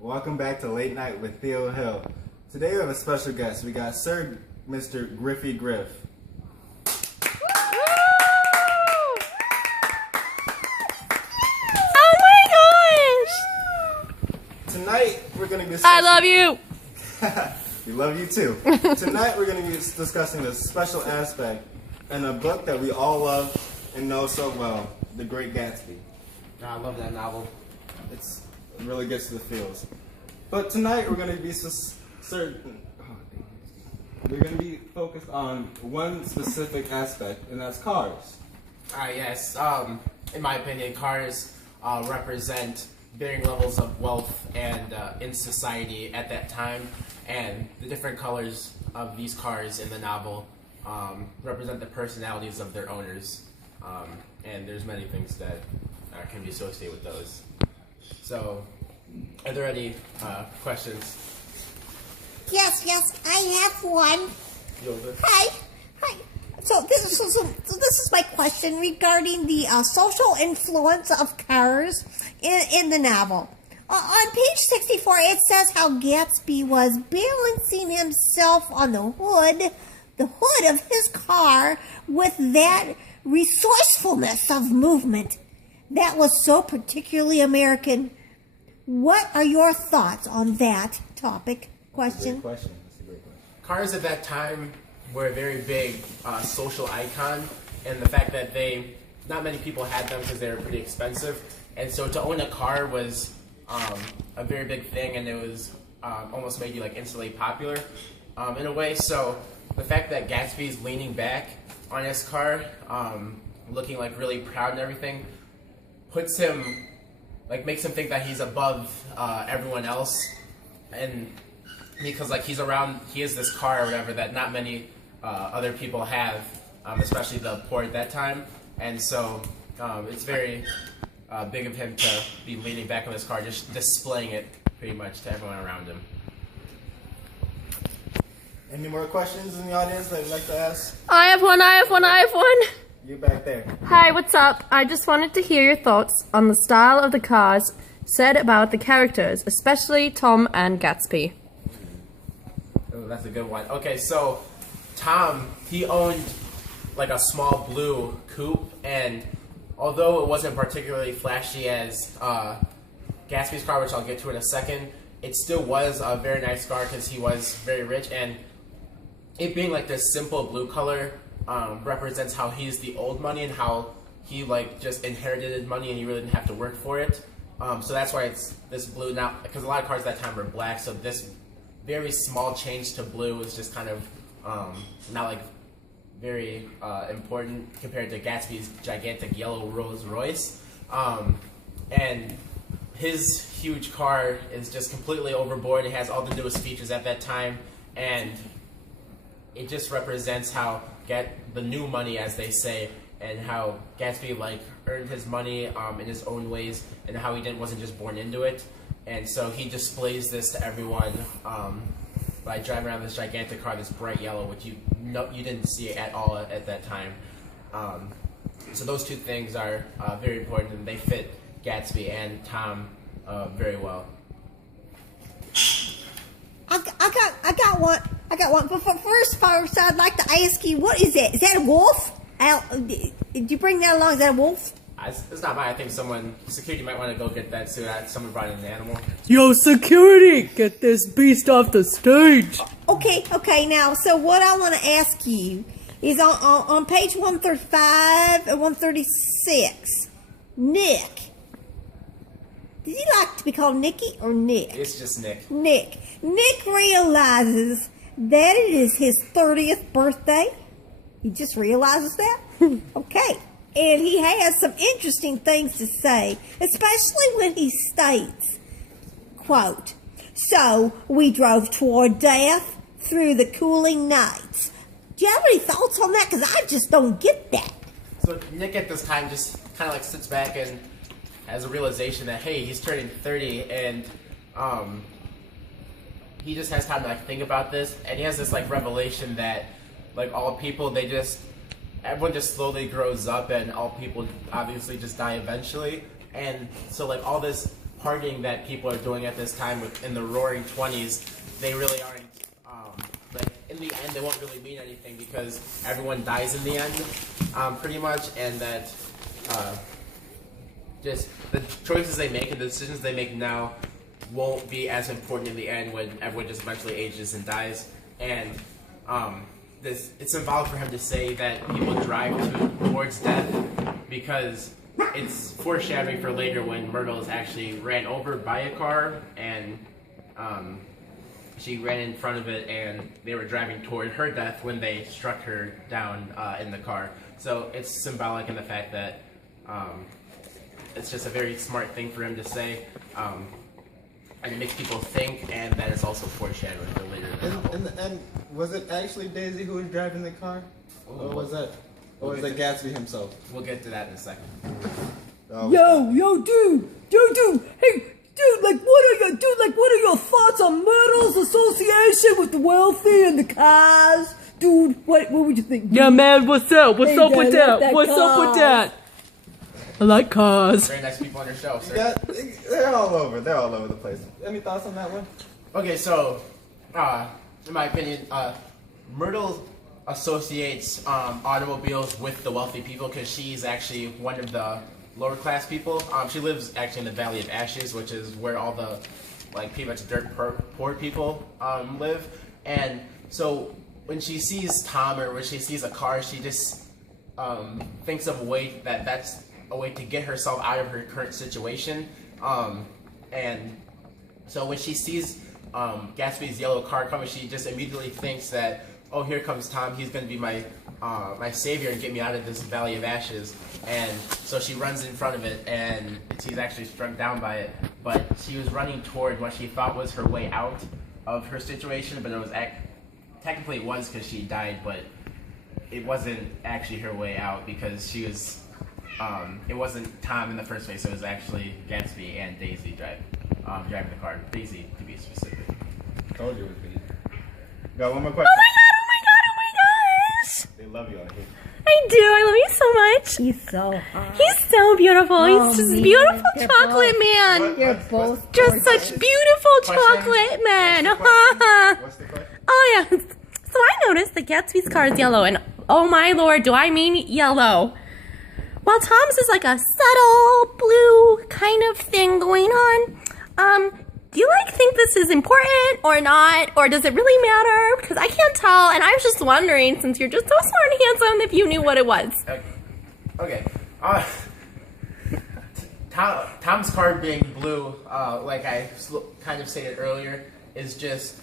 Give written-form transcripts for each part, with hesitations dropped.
Welcome back to Late Night with Theo Hill. Today we have a special guest. We got Sir Mr. Griffy Griff. Oh my gosh! Tonight we're going to be I love you! We love you too. Tonight we're going to be discussing a special aspect in a book that we all love and know so well, The Great Gatsby. I love that novel. It really gets to the feels. But tonight we're going to be we're going to be focused on one specific aspect, and that's cars. Yes. In my opinion, cars represent varying levels of wealth and in society at that time, and the different colors of these cars in the novel represent the personalities of their owners, and there's many things that can be associated with those. So, are there any questions? Yes, I have one. Yoga? Hi. So this is my question regarding the social influence of cars in the novel. On page 64, it says how Gatsby was balancing himself on the hood of his car with that resourcefulness of movement that was so particularly American. What are your thoughts on that topic? Question. That's a great question. Cars at that time were a very big social icon, and the fact that not many people had them because they were pretty expensive, and so to own a car was a very big thing, and it was almost made you like instantly popular in a way. So the fact that Gatsby's leaning back on his car, looking like really proud and everything, puts him, like, makes him think that he's above everyone else, and because like he has this car or whatever that not many other people have, especially the poor at that time, and so it's very big of him to be leaning back on his car, just displaying it pretty much to everyone around him. Any more questions in the audience that you'd like to ask? I have one. You back there. Hi, what's up? I just wanted to hear your thoughts on the style of the cars said about the characters, especially Tom and Gatsby. Oh, that's a good one. Okay, so Tom, he owned like a small blue coupe, and although it wasn't particularly flashy as Gatsby's car, which I'll get to in a second, it still was a very nice car because he was very rich, and it being like this simple blue color represents how he's the old money and how he like just inherited his money and he really didn't have to work for it. So that's why it's this blue now, because a lot of cars at that time were black, so this very small change to blue is just kind of not like very important compared to Gatsby's gigantic yellow Rolls Royce. And his huge car is just completely overboard. It has all the newest features at that time, and it just represents how the new money, as they say, and how Gatsby like earned his money in his own ways, and how he wasn't just born into it. And so he displays this to everyone by driving around this gigantic car, this bright yellow, which you didn't see at all at that time. So those two things are very important, and they fit Gatsby and Tom very well. I got one. But first, I'd like to ask you, what is that? Is that a wolf? Did you bring that along? Is that a wolf? It's not mine. I think security might want to go get that so that someone brought in an animal. Yo, security! Get this beast off the stage! Okay, now, so what I want to ask you is on page 135 and 136, Nick. Does he like to be called Nicky or Nick? It's just Nick. Nick realizes that it is his 30th birthday. He just realizes that? Okay. And he has some interesting things to say, especially when he states, quote, "So we drove toward death through the cooling nights." Do you have any thoughts on that? Because I just don't get that. So Nick at this time just kind of like sits back and has a realization that, hey, he's turning 30, and he just has time to like think about this, and he has this like revelation that like all people, everyone just slowly grows up, and all people obviously just die eventually. And so like all this partying that people are doing at this time in the roaring 20s, they really aren't, like, in the end, they won't really mean anything because everyone dies in the end, pretty much, and that just the choices they make and the decisions they make now won't be as important in the end when everyone just eventually ages and dies. And it's symbolic for him to say that people drive towards death because it's foreshadowing for later when Myrtle is actually ran over by a car and she ran in front of it and they were driving toward her death when they struck her down in the car. So it's symbolic in the fact that it's just a very smart thing for him to say. And it makes people think, and that is also foreshadowing for later in the novel. In the end, was it actually Daisy who was driving the car? Or was that Gatsby himself? We'll get to that in a second. Yo, dude, hey, dude, like, what are your thoughts on Myrtle's association with the wealthy and the cars? Dude, what would you think? Yeah, man, what's up? What's up with that that? What's up with car. that? I like cars. Very nice people on your show, sir. Yeah, they're all over. They're all over the place. Any thoughts on that one? Okay, so, in my opinion, Myrtle associates automobiles with the wealthy people because she's actually one of the lower class people. She lives actually in the Valley of Ashes, which is where all the, like, pretty much dirt poor people live. And so when she sees Tom or when she sees a car, she just thinks of a way that's a way to get herself out of her current situation. And so when she sees Gatsby's yellow car coming, she just immediately thinks that, oh, here comes Tom. He's going to be my savior and get me out of this Valley of Ashes. And so she runs in front of it, and she's actually struck down by it. But she was running toward what she thought was her way out of her situation, but it was technically it was because she died, but it wasn't actually her way out because she was. It wasn't Tom in the first place. It was actually Gatsby and Daisy driving the car. Daisy, to be specific. Told you it was me. Got one more question. Oh my gosh! They love you out here. I do. I love you so much. He's so hot. He's so beautiful. Oh, He's just man. beautiful You're chocolate both- man. You're both Just gorgeous. such beautiful Question? chocolate man. What's the question? Oh yeah. So I noticed that Gatsby's car is yellow, and oh my lord, do I mean yellow? While Tom's is like a subtle blue kind of thing going on. Do you think this is important or not, or does it really matter? Because I can't tell, and I was just wondering, since you're just so smart and handsome, if you knew what it was. Okay. Tom's card being blue, like I kind of stated earlier, is just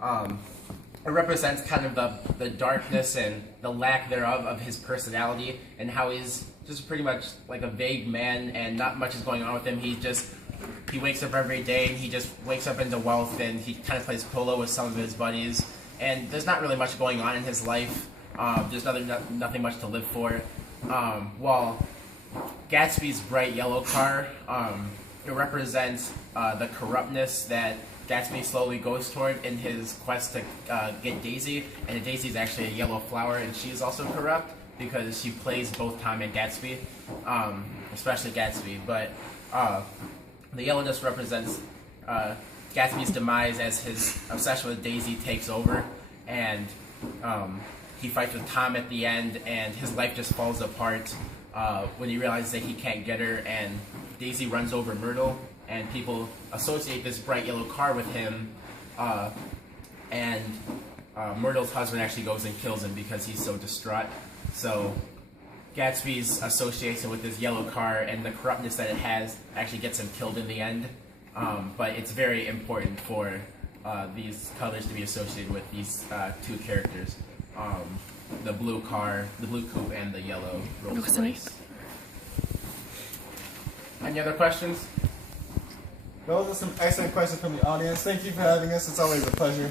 it represents kind of the darkness and the lack thereof of his personality and how he's just pretty much like a vague man and not much is going on with him. He wakes up every day and he just wakes up into wealth and he kind of plays polo with some of his buddies and there's not really much going on in his life. There's nothing much to live for. While Gatsby's bright yellow car, it represents the corruptness that Gatsby slowly goes toward in his quest to get Daisy, and Daisy's actually a yellow flower, and she's also corrupt because she plays both Tom and Gatsby, especially Gatsby. But the yellowness represents Gatsby's demise as his obsession with Daisy takes over, and he fights with Tom at the end, and his life just falls apart when he realizes that he can't get her, and Daisy runs over Myrtle. And people associate this bright yellow car with him, and Myrtle's husband actually goes and kills him because he's so distraught. So Gatsby's association with this yellow car and the corruptness that it has actually gets him killed in the end. But it's very important for these colors to be associated with these two characters. The blue car, the blue coupe, and the yellow Rolls Royce. Any other questions? Those are some excellent questions from the audience. Thank you for having us. It's always a pleasure.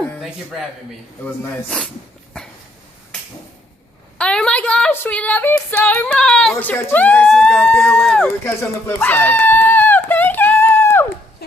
Woo! Thank you for having me. It was nice. Oh my gosh, we love you so much! We'll catch you next week on We'll catch you on the flip side.